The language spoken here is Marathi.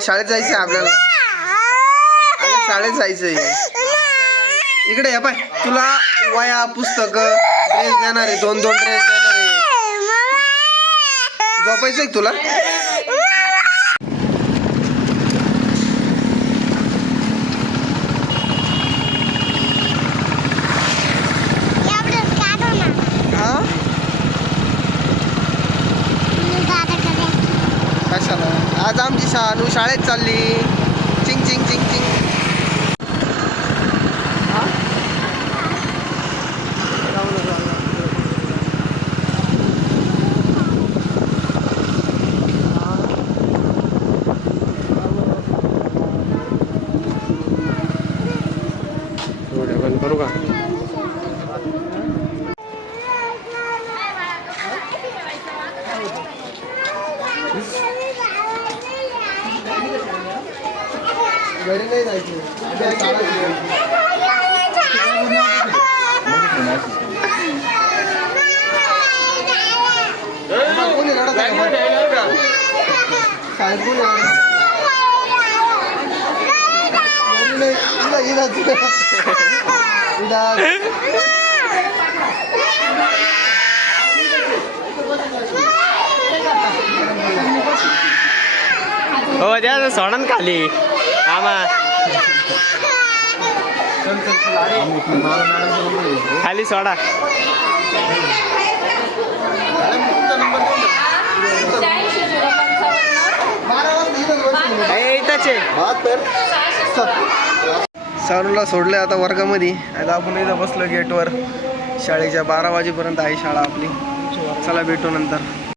शाळेत जायचंय आपल्याला. शाळेत जायचंय. इकडे या पाय, तुला वया पुस्तक ड्रेस देणार आहे. 2-2 ड्रेस देणार आहे. झोपायचंय तुला. कशाला? आज आमची शानू शाळेत चालली. चिंग चिंग चिंग चिंग. बंद करू का? घरी नाही जायचं. कोणी रडत आहे? शाळेत कोणी हो द्या सोडन खाली. आमा खाली सोडा. सानूला सोडलं आता वर्गामध्ये. आता आपण इथं बसलो गेटवर. शाळेच्या 12 वाजेपर्यंत आहे शाळा आपली. चला भेटू नंतर.